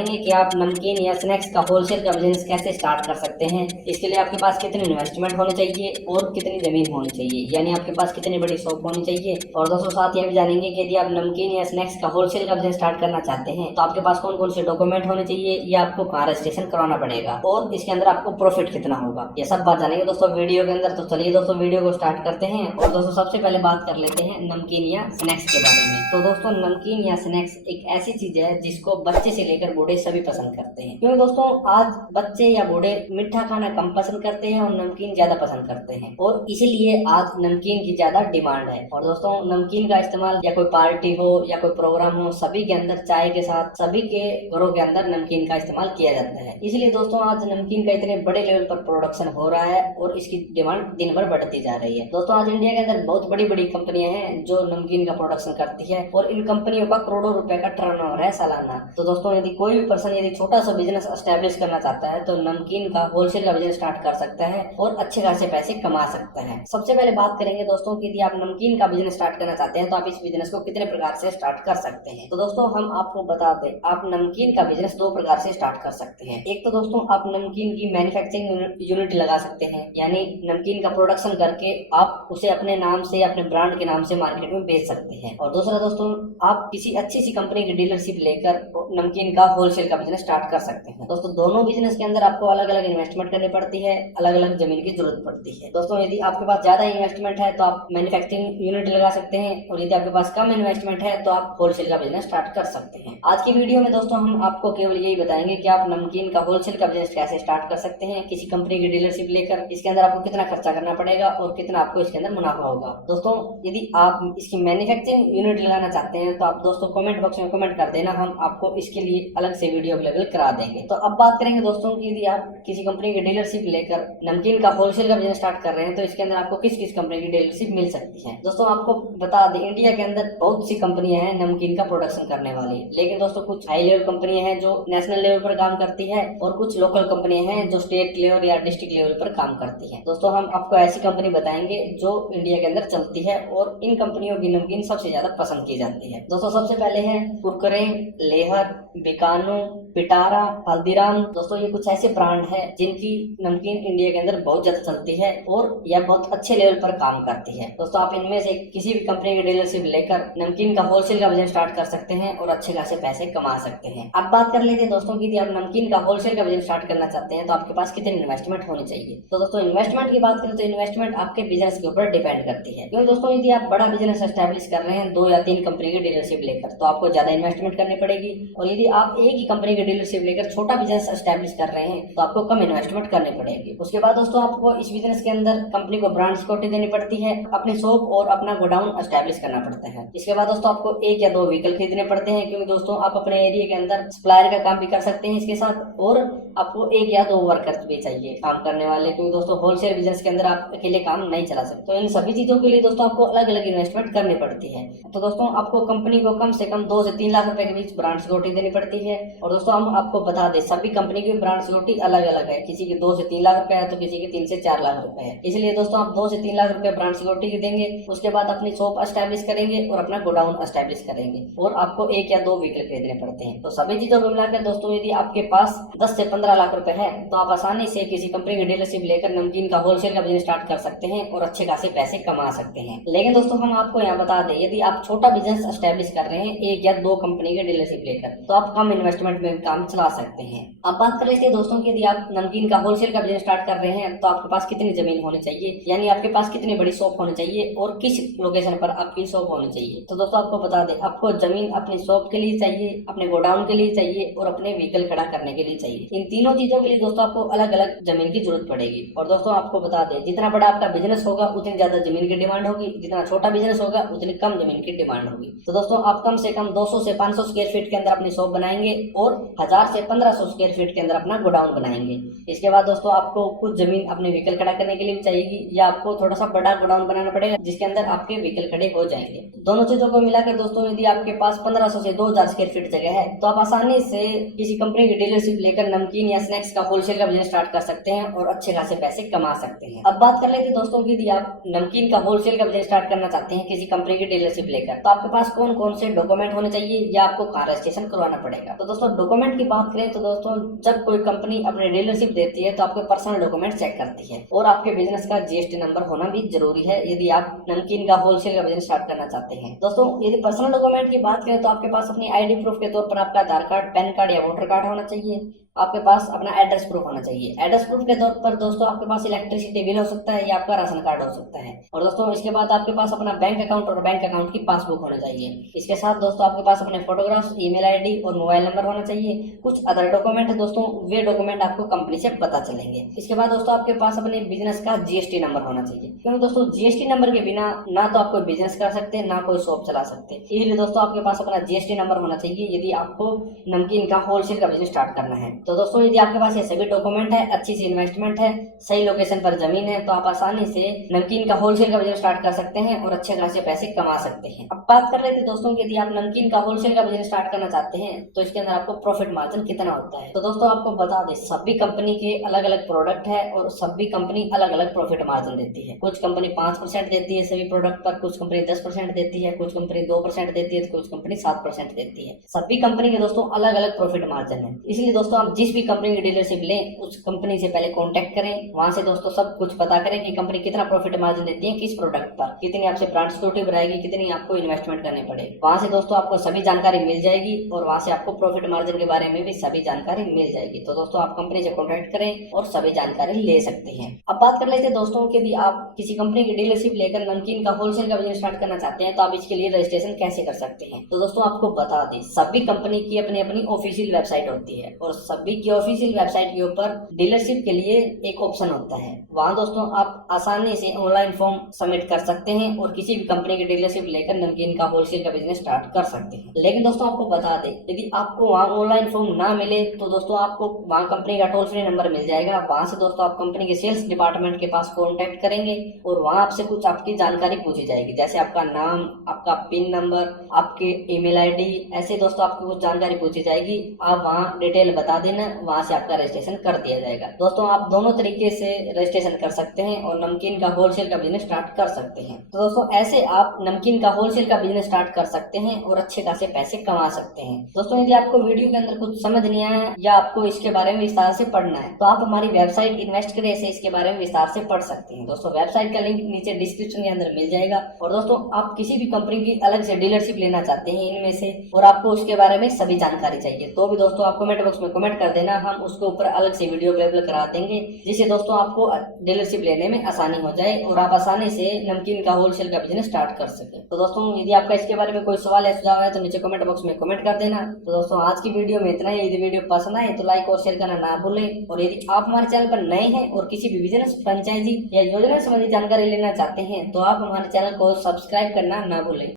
जानेंगे कि आप नमकीन या स्नैक्स का होलसेल का बिजनेस कैसे स्टार्ट कर सकते हैं। इसके लिए आपके पास कितनी इन्वेस्टमेंट होनी चाहिए और कितनी जमीन होनी चाहिए, यानी आपके पास कितनी बड़ी शॉप होनी चाहिए। और दोस्तों साथ ये भी जानेंगे कि यदि आप नमकीन या स्नैक्स का होलसेल का बिजनेस स्टार्ट करना चाहते हैं तो आपके पास कौन कौन से डॉक्यूमेंट होने चाहिए या आपको कहाँ रजिस्ट्रेशन करवाना पड़ेगा और इसके अंदर आपको प्रॉफिट कितना होगा, ये सब बात जानेंगे दोस्तों वीडियो के अंदर। तो चलिए दोस्तों वीडियो को स्टार्ट करते हैं। और दोस्तों सबसे पहले बात कर लेते हैं नमकीन या स्नैक्स के बारे में। तो दोस्तों नमकीन या स्नैक्स एक ऐसी चीज है जिसको बच्चे से लेकर बूढ़े सभी पसंद करते हैं, क्योंकि दोस्तों आज बच्चे या बूढ़े मीठा खाना कम पसंद करते हैं और नमकीन ज्यादा पसंद करते हैं, और इसीलिए आज नमकीन की ज्यादा डिमांड है। और दोस्तों नमकीन का इस्तेमाल या कोई पार्टी हो या कोई प्रोग्राम हो, सभी के अंदर चाय के साथ सभी के घरों के अंदर नमकीन का इस्तेमाल किया जाता है। इसलिए दोस्तों आज नमकीन का इतने बड़े लेवल पर प्रोडक्शन हो रहा है और इसकी डिमांड दिन भर बढ़ती जा रही है। दोस्तों आज इंडिया के अंदर बहुत बड़ी बड़ी कंपनियां हैं जो नमकीन का प्रोडक्शन करती है और इन कंपनियों का करोड़ों रुपए का टर्नओवर है सालाना। तो दोस्तों यदि कोई भी पर्सन यदि छोटा सा बिजनेस एस्टेब्लिश करना चाहता है तो नमकीन का होलसेल का बिजनेस स्टार्ट कर सकता है और अच्छे खासे पैसे कमा सकता है। सबसे पहले बात करेंगे दोस्तों कि यदि आप नमकीन का बिजनेस स्टार्ट करना चाहते हैं तो आप इस बिजनेस को कितने प्रकार से स्टार्ट कर सकते हैं। तो दोस्तों हम आपको बता दें, आप नमकीन का बिजनेस दो प्रकार से स्टार्ट कर सकते हैं। एक तो दोस्तों आप नमकीन की मैन्युफैक्चरिंग यूनिट लगा सकते हैं, यानी नमकीन का प्रोडक्शन करके आप उसे अपने नाम से अपने ब्रांड के नाम से मार्केट में बेच सकते हैं। और दूसरा दोस्तों आप किसी अच्छी सी कंपनी की डीलरशिप लेकर नमकीन का होलसेल का बिजनेस स्टार्ट कर सकते हैं। दोस्तों दोनों बिजनेस के अंदर आपको अलग अलग इन्वेस्टमेंट करनी पड़ती है, अलग अलग जमीन की जरूरत पड़ती है। दोस्तों यदि आपके पास ज्यादा इन्वेस्टमेंट है तो आप मैन्युफैक्चरिंग यूनिट लगा सकते हैं, और यदि आपके पास कम इन्वेस्टमेंट है तो आप होलसेल का बिजनेस स्टार्ट कर सकते हैं। आज की वीडियो में दोस्तों हम आपको केवल यही बताएंगे कि आप नमकीन का होलसेल का बिजनेस कैसे स्टार्ट कर सकते हैं किसी कंपनी की डीलरशिप लेकर। इसके अंदर आपको कितना खर्चा करना पड़ेगा और कितना आपको इसके अंदर मुनाफा होगा। दोस्तों यदि आप इसकी मैन्युफैक्चरिंग यूनिट लगाना चाहते हैं तो आप दोस्तों कमेंट बॉक्स में कमेंट कर देना, हम आपको इसके लिए अलग से वीडियो अवेलेबल करा देंगे। तो अब बात करेंगे दोस्तों कि यदि आप किसी कंपनी की डीलरशिप लेकर नमकीन का होलसेल का बिजनेस स्टार्ट कर रहे हैं तो इसके अंदर आपको किस किस कंपनी की डीलरशिप मिल सकती है। दोस्तों आपको बता दें इंडिया के अंदर बहुत सी कंपनियां हैं नमकीन का प्रोडक्शन करने वाली, लेकिन दोस्तों कुछ हाई लेवल कंपनियां हैं जो नेशनल लेवल पर काम करती है और कुछ लोकल कंपनियां हैं जो स्टेट लेवल या डिस्ट्रिक्ट लेवल पर काम करती है। दोस्तों हम आपको ऐसी कंपनी बताएंगे जो इंडिया के अंदर चलती है और इन कंपनियों की नमकीन सबसे ज्यादा पसंद की जाती है। दोस्तों सबसे पहले है कुरकुरे, लेहर, बीकानो, पिटारा, हल्दीराम। दोस्तों ये कुछ ऐसे ब्रांड है जिनकी नमकीन इंडिया के अंदर बहुत ज्यादा चलती है और यह बहुत अच्छे लेवल पर काम करती है। दोस्तों आप इनमें से किसी भी कंपनी की डीलरशिप लेकर नमकीन का होलसेल का बिजनेस स्टार्ट कर सकते हैं और अच्छे खासे पैसे कमा सकते हैं। अब बात कर लेते हैं दोस्तों की यदि आप नमकीन का होलसेल का बिजनेस स्टार्ट करना चाहते हैं तो आपके पास कितनी इन्वेस्टमेंट होनी चाहिए। तो दोस्तों इन्वेस्टमेंट की बात करें तो इन्वेस्टमेंट आपके बिजनेस के ऊपर डिपेंड करती है, क्योंकि दोस्तों यदि आप बड़ा बिजनेस एस्टैब्लिश कर रहे हैं 2 या 3 कंपनी की डीलरशिप लेकर तो आपको ज्यादा इन्वेस्टमेंट करनी पड़ेगी, और यदि आप एक ही कंपनी की डीलरशिप लेकर छोटा बिजनेस एस्टैब्लिश कर रहे हैं तो आपको कम इन्वेस्टमेंट करनी पड़ेगी। उसके बाद दोस्तों आपको इस बिजनेस के अंदर कंपनी को ब्रांड सिक्योरिटी देनी पड़ती है, अपनी शॉप और अपना गोडाउन एस्टैब्लिश करना पड़ता है। इसके बाद दोस्तों आपको 1 या 2 व्हीकल खरीदने पड़ते हैं, क्योंकि दोस्तों आप अपने एरिया के अंदर सप्लायर का काम भी कर सकते हैं इसके साथ, और आपको 1 या 2 वर्कर्स भी चाहिए काम करने वाले, क्योंकि दोस्तों होलसेल बिजनेस के अंदर आप अकेले काम नहीं चला सकते। तो इन सभी चीजों के लिए दोस्तों आपको अलग अलग इन्वेस्टमेंट करनी पड़ती है। तो दोस्तों आपको कंपनी को कम से कम 2 से 3 लाख रुपए के बीच ब्रांड सिक्योरिटी देनी पड़ती है। और दोस्तों हम आपको बता दें सभी कंपनी की ब्रांड सिक्योरिटी अलग अलग है, किसी की 2 से 3 लाख रुपए है तो किसी की 3 से 4 लाख रुपए है। इसलिए दोस्तों आप 2 से 3 लाख रुपए ब्रांड सिक्योरिटी देंगे, उसके बाद अपनी शॉप एस्टैब्लिश करेंगे और अपना गोडाउन एस्टैब्लिश करेंगे, और आपको 1 या 2 व्हीकल खरीदने पड़ते हैं। तो सभी चीजों को मिलाकर दोस्तों यदि आपके पास 10 से 15 लाख रुपए है तो आप आसानी से किसी कंपनी की डीलरशिप लेकर नमकीन का होलसेल का बिजनेस स्टार्ट कर सकते हैं और अच्छे खासे पैसे कमा सकते हैं। लेकिन दोस्तों हम आपको यहाँ बता दें यदि आप छोटा बिजनेस एस्टैब्लिश कर रहे हैं 1 या 2 कंपनी की डीलरशिप लेकर तो आप कम इन्वेस्टमेंट में काम चला सकते हैं। अब बात कर लेते हैं दोस्तों की यदि आप नमकीन का होलसेल का बिजनेस स्टार्ट कर रहे हैं तो आपके पास कितनी जमीन होनी चाहिए, यानी आपके पास कितनी बड़ी शॉप होनी चाहिए और किस लोकेशन पर आपकी शॉप होनी चाहिए। तो दोस्तों आपको बता दें आपको जमीन अपनी शॉप के लिए चाहिए, अपने गोडाउन के लिए चाहिए और अपने व्हीकल खड़ा करने के लिए चाहिए। इन तीनों चीजों के लिए दोस्तों आपको अलग अलग जमीन की जरूरत पड़ेगी। और दोस्तों आपको बता दें जितना बड़ा आपका बिजनेस होगा उतनी ज्यादा जमीन की डिमांड होगी, जितना छोटा बिजनेस होगा उतनी कम जमीन की डिमांड होगी। तो दोस्तों आप कम से कम 200 से 500 स्क्वायर फीट के अंदर अपनी शॉप बनाएंगे और 1000 से 1500 स्क्वायर फीट के अंदर अपना गोडाउन बनाएंगे। इसके बाद दोस्तों आपको कुछ जमीन अपने व्हीकल खड़ा करने के लिए भी चाहिएगी, या आपको थोड़ा सा बड़ा गोडाउन बनाना पड़ेगा जिसके अंदर आपके व्हीकल खड़े हो जाएंगे। दोनों चीजों को मिलाकर दोस्तों यदि आपके पास 1500 से 2000 स्क्वायर फीट जगह है तो आप आसानी से किसी कंपनी की डीलरशिप लेकर नमकीन या स्नैक्स का होलसेल का बिजनेस स्टार्ट कर सकते हैं और अच्छे खासे पैसे कमा सकते हैं। अब बात कर लेते हैं दोस्तों की यदि आप नमकीन का होलसेल का बिजनेस स्टार्ट करना चाहते हैं किसी कंपनी की डीलरशिप लेकर तो आपके पास कौन कौन से डॉक्यूमेंट होने चाहिए या आपको कहाँ रजिस्ट्रेशन करवाना पड़ेगा। तो दोस्तों डॉक्यूमेंट की बात करें तो दोस्तों जब कोई कंपनी अपने डीलरशिप देती है तो आपके पर्सनल डॉक्यूमेंट चेक करती है और आपके बिजनेस का जीएसटी नंबर होना भी जरूरी है यदि आप नमकीन का होलसेल का बिजनेस स्टार्ट करना चाहते हैं। दोस्तों यदि पर्सनल डॉक्यूमेंट की बात करें तो आपके पास अपनी आईडी प्रूफ के तौर पर आपका आधार कार्ड, पैन कार्ड या वोटर कार्ड होना चाहिए। आपके पास अपना एड्रेस प्रूफ होना चाहिए। एड्रेस प्रूफ के तौर पर दोस्तों आपके पास इलेक्ट्रिसिटी बिल हो सकता है या आपका राशन कार्ड हो सकता है। और दोस्तों इसके बाद आपके पास अपना बैंक अकाउंट और बैंक अकाउंट की पासबुक होना चाहिए। इसके साथ दोस्तों आपके पास अपने फोटोग्राफ्स, ईमेल आईडी और मोबाइल नंबर होना चाहिए। कुछ अदर डॉक्यूमेंट है दोस्तों, वे डॉक्यूमेंट आपको कंपनी से पता चलेंगे। इसके बाद दोस्तों आपके पास अपने बिजनेस का जीएसटी नंबर होना चाहिए, क्योंकि दोस्तों जीएसटी नंबर के बिना ना तो आप कोई बिजनेस कर सकते ना कोई शॉप चला सकते। इसलिए दोस्तों आपके पास अपना जीएसटी नंबर होना चाहिए यदि आपको नमकीन का होलसेल का बिजनेस स्टार्ट करना है। तो दोस्तों यदि आपके पास ये सभी डॉक्यूमेंट है, अच्छी सी इन्वेस्टमेंट है, सही लोकेशन पर जमीन है, तो आप आसानी से नमकीन का होलसेल का बिजनेस स्टार्ट कर सकते हैं और अच्छे खासे पैसे कमा सकते हैं। अब बात कर रहे थे दोस्तों कि यदि आप नमकीन का होलसेल का बिजनेस स्टार्ट करना चाहते हैं तो इसके अंदर आपको प्रॉफिट मार्जिन कितना होता है। तो दोस्तों आपको बता दें सभी कंपनी के अलग अलग प्रोडक्ट है और सभी कंपनी अलग अलग प्रॉफिट मार्जिन देती है। कुछ कंपनी 5% देती है सभी प्रोडक्ट पर, कुछ कंपनी 10% देती है, कुछ कंपनी 2% देती है, तो कुछ कंपनी 7% देती है। सभी कंपनी के दोस्तों अलग अलग प्रॉफिट मार्जिन है। इसलिए दोस्तों आप जिस भी कंपनी की डीलरशिप लें उस कंपनी से पहले कांटेक्ट करें, वहां से दोस्तों सब कुछ पता करें कि कंपनी कितना प्रॉफिट मार्जिन देती है, किस प्रोडक्ट पर, कितनी आपसे ब्रांड सिक्योरिटी बढ़ाएगी, कितनी आपको इन्वेस्टमेंट करनी पड़ेगी। वहां से दोस्तों आपको सभी जानकारी मिल जाएगी और वहां से आपको प्रॉफिट मार्जिन के बारे में भी सभी जानकारी मिल जाएगी। तो दोस्तों आप कंपनी से कॉन्टेक्ट करें और सभी जानकारी ले सकते हैं। अब बात कर लेते हैं दोस्तों कि यदि आप किसी कंपनी की डीलरशिप लेकर नमकीन का होलसेल का बिजनेस स्टार्ट करना चाहते हैं तो आप इसके लिए रजिस्ट्रेशन कैसे कर सकते हैं। तो दोस्तों आपको बता दें सभी कंपनी की अपनी अपनी ऑफिशियल वेबसाइट होती है और सभी की ऑफिशियल वेबसाइट के ऊपर डीलरशिप के लिए एक ऑप्शन होता है। वहां दोस्तों आप आसानी से ऑनलाइन फॉर्म सबमिट कर सकते हैं और किसी भी कंपनी की डीलरशिप लेकर नमकीन का होलसेल का बिजनेस स्टार्ट कर सकते हैं। लेकिन दोस्तों आपको बता दें यदि आपको वहां ऑनलाइन फॉर्म ना मिले तो दोस्तों आपको वहां कंपनी का टोल फ्री नंबर मिल जाएगा। वहां से दोस्तों आप कंपनी के सेल्स डिपार्टमेंट के पास कॉन्टेक्ट करेंगे और वहां आपसे कुछ आपकी जानकारी पूछी जाएगी, जैसे आपका नाम, आपका पिन नंबर, आपके ईमेल आईडी, ऐसे दोस्तों आपको कुछ जानकारी पूछी जाएगी। आप वहां डिटेल बता देना, वहां से आपका रजिस्ट्रेशन कर दिया जाएगा। दोस्तों आप दोनों तरीके से रजिस्ट्रेशन कर सकते हैं और नमकीन का होलसेल का बिजनेस स्टार्ट कर सकते हैं। तो दोस्तों ऐसे आप नमकीन का होलसेल का बिजनेस स्टार्ट कर सकते हैं और अच्छे खासे पैसे कमा सकते हैं। दोस्तों यदि आपको वीडियो के अंदर कुछ समझ नहीं आया या आपको इसके बारे में विस्तार से पढ़ना है तो आप हमारी वेबसाइट इन्वेस्ट करें से इसके बारे में विस्तार से पढ़ सकते हैं। दोस्तों वेबसाइट का लिंक नीचे डिस्क्रिप्शन के अंदर मिल जाएगा। और दोस्तों आप किसी भी कंपनी की अलग से डीलरशिप लेना चाहते हैं इनमें से और आपको उसके बारे में सभी जानकारी चाहिए तो भी दोस्तों आप कमेंट बॉक्स में कमेंट कर देना, हम उसके ऊपर अलग से वीडियो अवेलेबल करा देंगे जिससे दोस्तों आपको डीलरशिप लेने में आसानी हो जाए और आप आसानी से नमकीन का होलसेल का बिजनेस स्टार्ट कर सके। तो दोस्तों यदि आपका इसके बारे में कोई सवाल या सुझाव है तो नीचे कमेंट बॉक्स में कमेंट कर देना। तो दोस्तों आज की वीडियो में इतना ही। यदि वीडियो पसंद आए तो लाइक और शेयर करना ना भूलें और यदि आप हमारे चैनल पर नए हैं और किसी भी बिजनेस, फ्रेंचाइजी या योजना संबंधी जानकारी लेना चाहते हैं तो आप हमारे चैनल को सब्सक्राइब करना ना भूलें।